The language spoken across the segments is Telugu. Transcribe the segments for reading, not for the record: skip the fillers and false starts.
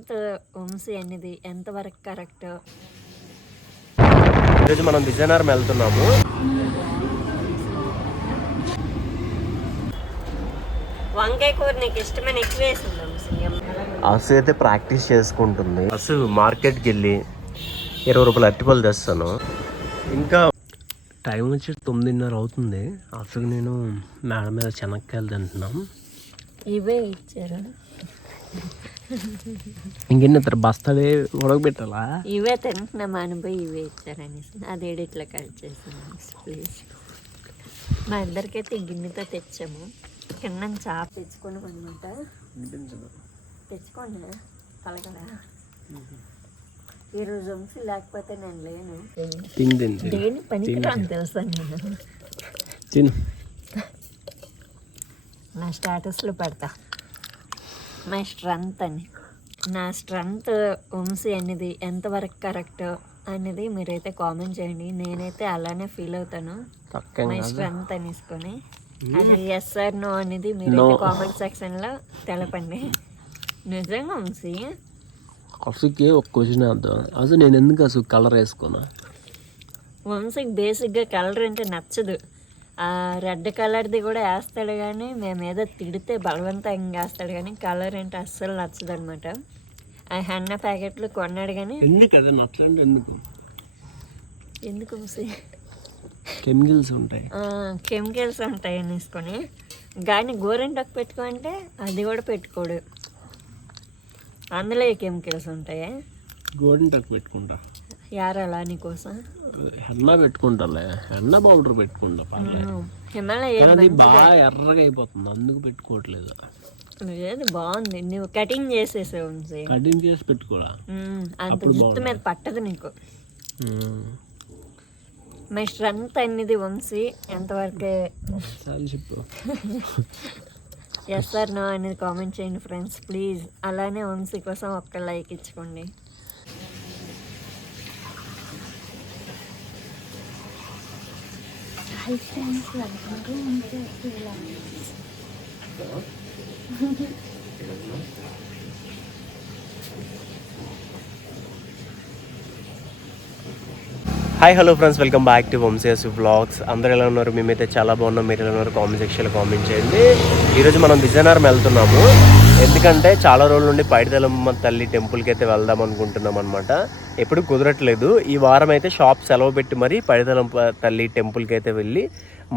స్ట్రెంగ్త్ వంశీ అనేది ఎంతవరకు కరెక్ట్? ఈరోజు మనం విజయనగరం వెళ్తున్నాము. వంకాయ కూర నీకు ఇష్టమైన ఎక్కువ వేసింది వంశీ. అసలు అయితే ప్రాక్టీస్ చేసుకుంటుంది. అసలు మార్కెట్కి వెళ్ళి 20 రూపాయలు అరటిపళ్ళు తెస్తాను. ఇంకా టైం వచ్చి 9:30 అవుతుంది. అసలు నేను మేడ మీద శనక్కాయలు తింటున్నాం. ఇవే ఇచ్చారు. ఇంకెన్ని బస్తాలే ఉడకబెట్టాలా? ఇవే తింటున్నాం అనిపోయి ఇవే ఇచ్చారనేసి అది ఇట్లా కట్ చేసాను. ప్లీజ్ మా ఇద్దరికైతే ఈ గిన్నెతో తెచ్చాము. కింద చాప తెచ్చుకున్నాం అనమాట. తెచ్చుకోండి కలగడా. ఈరోజు వంశీ లేకపోతే నేను లేను. దేని పనికి రాని తెలుసా నేను. నా స్టేటస్లో పెడతా మై స్ట్రెంగ్త్ అని. నా స్ట్రెంగ్త్ వంశీ అనేది ఎంతవరకు కరెక్ట్ అనేది మీరైతే కామెంట్ చేయండి. నేనైతే అలానే ఫీల్ అవుతాను మై స్ట్రెంగ్త్ అనేసుకొని. అది ఎస్ ఆర్ నో అనేది మీరైతే కామెంట్ సెక్షన్లో తెలపండి. నిజంగా వంశీ అసలుకి ఒక క్వశ్చన్ వేద్దాం. అసలు నేను ఎందుకు అసలు కలర్ వేసుకోనా? వంశీకి బేసిక్గా కలర్ అంటే నచ్చదు. రెడ్ కలర్ది కూడా వేస్తాడు కానీ మేము ఏదో తిడితే బలవంతంగా వేస్తాడు కానీ కలర్ అంటే అస్సలు నచ్చదు అనమాట. ఆ హెన్న ప్యాకెట్లు కొన్నాడు కానీ ఎందుకు అది నచ్చండి? ఎందుకు వంశీ? కెమికల్స్ ఉంటాయి. కెమికల్స్ ఉంటాయి అనేసుకొని. కానీ గోరెంటాకు పెట్టుకుంటే అది కూడా పెట్టుకోడు. అందులో కెమికల్స్ ఉంటాయి. గోరెంటాకు పెట్టుకుంటా యారలా నీకోసం హెన్నా పెట్టుకుంటాలే. హెన్నా పౌడర్ పెట్టుకుంటా. హిమాలయ బాగా ఎర్రగా అయిపోతుంది, అందుకు పెట్టుకోవట్లేదు. లేదు బాగుంది. నువ్వు కటింగ్ చేసేసావు వంశీ. కటింగ్ చేసి పెట్టుకోరా? అంత జుట్టు మీద పట్టదు నీకు. మై స్ట్రెంగ్త్ అనేది వంశీ ఎంతవరకే చెప్పు. ఎస్ ఆర్ నో అనేది కామెంట్ చేయండి ఫ్రెండ్స్ ప్లీజ్. అలానే వంశీ కోసం ఒక్క లైక్ ఇచ్చుకోండి. Hi hello friends, welcome back to Vamshi's vlogs. అందరూ ఎలా ఉన్నారు? మేమైతే చాలా బాగున్నాం. మీరు ఎలా ఉన్నారు? కామెంట్ సెక్షన్లో కామెంట్ చేయండి. ఈరోజు మనం విజయనగరం వెళ్తున్నాము. ఎందుకంటే చాలా రోజుల నుండి పైడితల్లమ్మ తల్లి టెంపుల్కి అయితే వెళ్దాం అనుకుంటున్నాం అనమాట. ఎప్పుడు కుదరట్లేదు. ఈ వారం అయితే షాప్ సెలవు పెట్టి మరి పైడితల్లమ్మ తల్లి టెంపుల్కి అయితే వెళ్ళి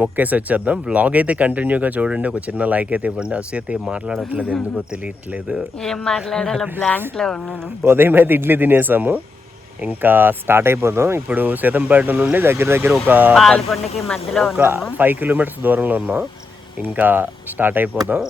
మొక్కేసి వచ్చేద్దాం. వ్లాగ్ అయితే కంటిన్యూగా చూడండి. ఒక చిన్న లైక్ అయితే ఇవ్వండి. అసలు అయితే మాట్లాడట్లేదు, ఎందుకో తెలియట్లేదు. ఏం మాట్లాడాలో బ్లాంక్లో ఉన్నాను. ఉదయం అయితే ఇడ్లీ తినేసాము. ఇంకా స్టార్ట్ అయిపోదాం. ఇప్పుడు సీతంపేట నుండి దగ్గర ఒక 5 కిలోమీటర్స్ దూరంలో ఉన్నాం. ఇంకా స్టార్ట్ అయిపోదాం.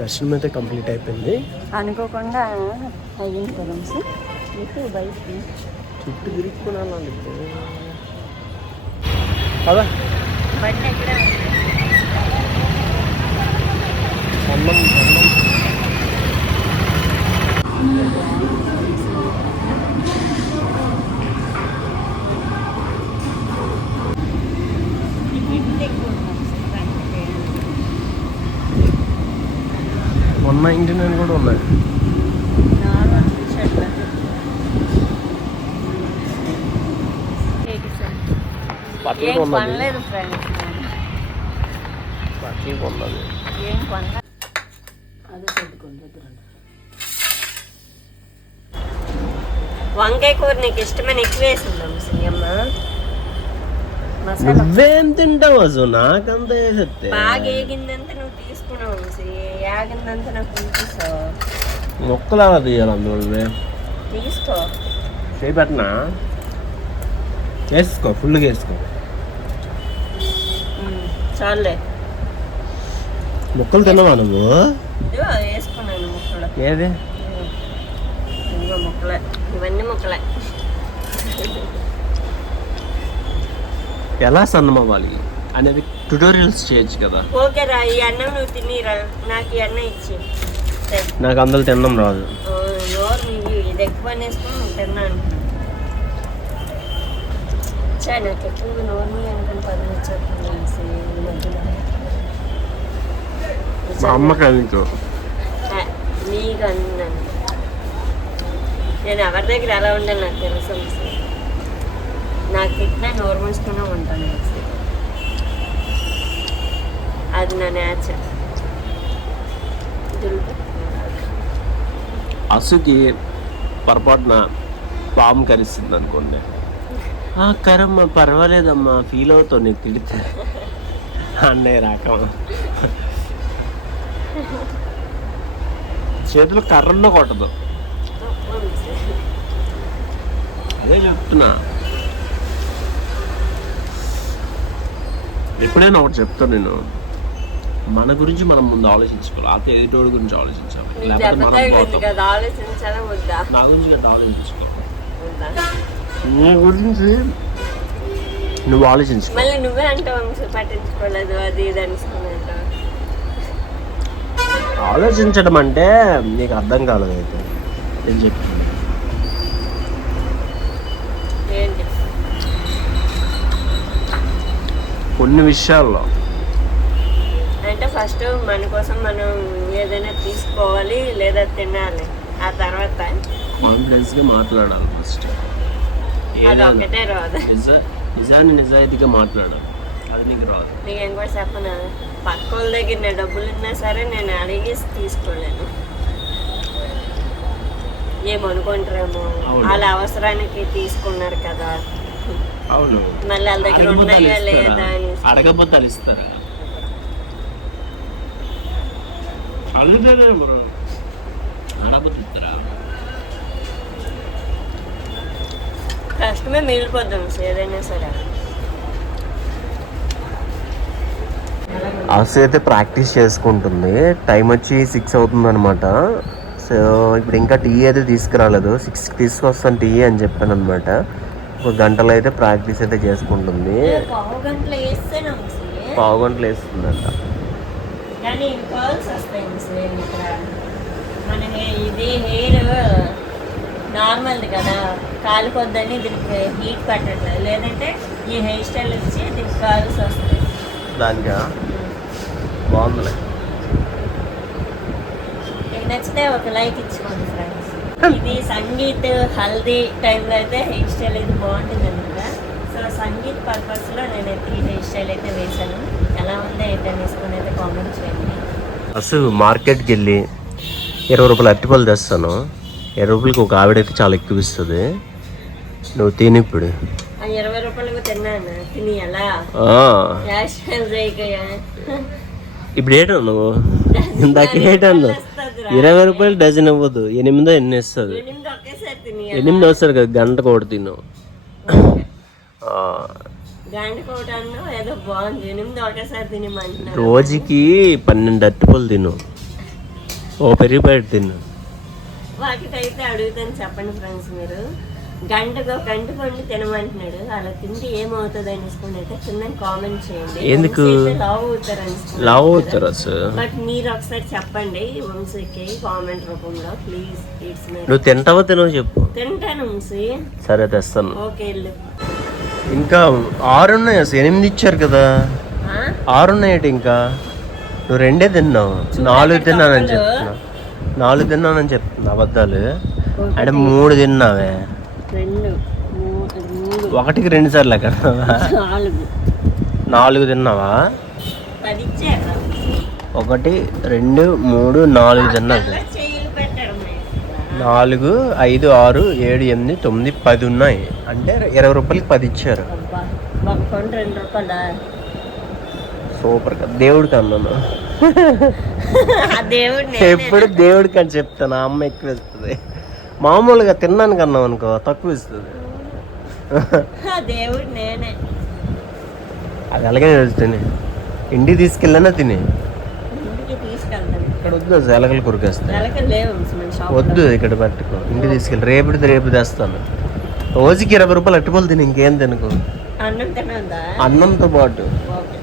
దర్శనం అయితే కంప్లీట్ అయిపోయింది అనుకోకుండా. అయ్యింది కదా బయటికి చుట్టూ తిరుగుకున్నాను. కదా బండి ఎక్కడ అన్నం $199 కూడా ఉన్నాయి. బట్టలు కొనలేదు ఫ్రెండ్స్. బట్టలు కొన్నది ఏం కొనలేదు. అదే వంకాయ కూర నీకు ఇష్టమైన ఎక్కువ వేసింది వంశీ. అమ్మ మసాలా నువ్వేం తింటావు అసలు నాకంత వేసేస్తే బాగా ఏగిందంతా నువ్వు తీసుకున్నావు వంశీ, ఏగిందంతా నాకు తీసుకో. మొక్కలు అలా తీయాలి అందువల్ల తీసుకో. చేయబెట్టనా వేసుకో ఫుల్గా వేసుకో చాలే. ముక్కలు తిన్నావా నువ్వు? ఇదిగో వేసుకున్నాను ముక్కలు. ఏది ఇదిగో ముక్కలే, ఇవన్నీ ముక్కలే. ఎలా సన్నమవ్వాలి అనేది ట్యుటోరియల్స్ చేయొచ్చు కదా. ఓకేరా, ఈ అన్నం నువ్వు తినిరా, నాకు ఈ అన్నం ఇచ్చి. నాకు అందరూ తినడం రాదు. నోరు నీకు ఇది ఎక్కువ వేసుకుని నువ్వు తిన్నాను. సరే, నాకు ఎక్కువ నోరు మీద అనుకుని 10 వచ్చేస్తుంది ఈ మధ్యలో. మా అమ్మకి అదించు నీకు అన్నాను. నేను ఎవరి దగ్గర ఎలా ఉండాలి నాకు తెలుసు. నాకు తిట్టినా నోరు మూసుకునే ఉంటాను. అది నా నేచర్. అసుకి పొరపాటున పాము కరిస్తుంది అనుకోండి, కరమ్మ పర్వాలేదమ్మా ఫీల్ అవుతావు నీకు తిడితే అన్నయ్య రాకం. చేతులు కర్రన్న కొట్టదు. అదే చెప్తున్నా. ఎప్పుడైనా ఒకటి చెప్తాను నేను, మన గురించి మనం ముందు ఆలోచించుకోవాలి, ఆ ఎదుటోడి గురించి ఆలోచించాలి. లేకపోతే మనం పోతాం. నా గురించి గట్ట ఆలోచించుకో, నీ గురించి నువ్వు ఆలోచించుకో. మళ్ళీ నువ్వే అంటావు పట్టించుకోలేదు అది ఇది అనుకున్నావు. ఆలోచించడం అంటే నీకు అర్థం కాలేదు అయితే నేను చెప్తాను. ఏంటి కొన్ని విషయాల్లో అంటే ఫస్ట్ మన కోసం మనం ఏదైనా తీసుకోవాలి లేదా తినాలి, ఆ తర్వాత కాన్ఫిడెన్స్గా మాట్లాడాలి. ఫస్ట్ అది ఒకటే రాదు. నిజాన్ని నిజాయితీగా మాట్లాడాలి, అది నీకు రాదు. నీకేం కూడా చెప్పనా, పక్క వాళ్ళ దగ్గర నా డబ్బులు ఉన్నా సరే నేను అడిగి తీసుకోలేను. ఏమనుకుంటారేమో, వాళ్ళ అవసరానికి తీసుకున్నారు కదా, అవును, మళ్ళీ వాళ్ళ దగ్గర ఉన్నాయా లేదా అని. అడగపోతే వాళ్ళు ఇస్తారా? అడగపోతే ఇస్తారా? కష్టమే మిగిలిపోద్దాం ఏదైనా సరే. అసలు అయితే ప్రాక్టీస్ చేసుకుంటుంది. టైం వచ్చి 6 అవుతుంది అనమాట. సో ఇప్పుడు ఇంకా టీ అయితే తీసుకురాలేదు. 6కి తీసుకొస్తాను టీ అని చెప్పాను అనమాట. ఒక గంటలో అయితే ప్రాక్టీస్ అయితే చేసుకుంటుంది. పావు గంటలు వేస్తుందంట. కానీ కర్ల్స్ వస్తాయి ఇక్కడ. మన ఇది హెయిర్ నార్మల్ది కదా, కాలిపోద్దని దీనికి హీట్ పట్టట్లేదు. లేదంటే ఈ హెయిర్ స్టైల్ వచ్చి దీనికి కర్ల్స్ వస్తాయి. దానికా బాగుందిలే. మీకు నచ్చితే ఒక లైక్ ఇచ్చుకోండి ఫ్రెండ్స్. ఇది సంగీత్ హల్దీ టైంలో అయితే హెయిర్ స్టైల్ అయితే బాగుంటుంది అనమాట. సో సంగీత్ పర్పస్లో నేనైతే ఈ హెయిర్ స్టైల్ అయితే వేసాను. ఎలా ఉందో ఏంటని వేసుకొని అయితే కామెంట్ చేయండి. అసలు మార్కెట్కి వెళ్ళి 20 రూపాయలు అరటిపళ్ళు తెస్తాను. 20 రూపాయలకి ఒక ఆవిడైతే చాలా ఎక్కువ ఇస్తుంది. నువ్వు తిని ఇప్పుడు 20 రూపాయలకు తిన్నాను. తిని ఎలా ఇప్పుడు ఏటో నువ్వు ఇందాక ఏటన్నా 20 రూపాయలు డజన్ ఇవ్వదు. 8 ఎన్ని ఇస్తుంది? 8 వస్తారు కదా, గంటకు ఒకటి తిను. రోజుకి 12 అరటిపళ్ళు తిను, ఓ పెరిగిపోయి తిను. వాటికైతే అడుగుతాను చెప్పండి ఫ్రెండ్స్. మీరు గంటకు గంట పండు తినమంటున్నాడు, అలా తింటే ఏమవుతుంది అనేసుకుని అయితే కింద కామెంట్ చేయండి. ఎందుకు లావ్ అవుతారు అసలు? బట్ మీరు ఒకసారి చెప్పండి వంశీకి కామెంట్ రూపంలో ప్లీజ్. నువ్వు తింటావో తినవో చెప్పు. తింటాను వంశీ. సరే తెస్తాను. ఓకే వెళ్ళు. ఇంకా 6 ఉన్నాయి అసలు, 8 ఇచ్చారు కదా. 6 ఉన్నాయట. ఇంకా నువ్వు 2 తిన్నావు. 4 తిన్నానని చెప్తున్నా. 4 తిన్నానని చెప్తున్నా అబద్ధాలు అంటే 3 తిన్నావే. 1కి 2 సార్లు అక్కడ 4 తిన్నావా? 1 2 3 4 తిన్నావు. 4 5 6 7 8 9 10 ఉన్నాయి. అంటే 20 రూపాయలకి 10 ఇచ్చారు. ఒక పండు 2 రూపాయలా? సూపర్గా దేవుడికి అన్నాను. ఆ దేవుడు ఎప్పుడు దేవుడికి అని చెప్తాను. ఆ అమ్మ ఎక్కువ ఇస్తుంది. మామూలుగా తిన్నానికి అన్నాం అనుకో తక్కువ ఇస్తుంది. ఆ దేవుడు నేనే. అది అలాగే తిని ఇంటికి తీసుకెళ్ళానా తిని. ఇంటికి తీసుకెళ్తాను. ఇక్కడ వద్దు అసలు ఎలకలు కొరికేస్తాయి. ఎలకలు లేవు మన షాప్. వద్దు ఇక్కడ పట్టుకో. ఇంటికి తీసుకెళ్ళి రేపు తెస్తాను. రోజుకి 20 రూపాయలు అట్టుకోలు తిని ఇంకేం తినకు. అన్నం తినందా? అన్నంతో పాటు ఓకే.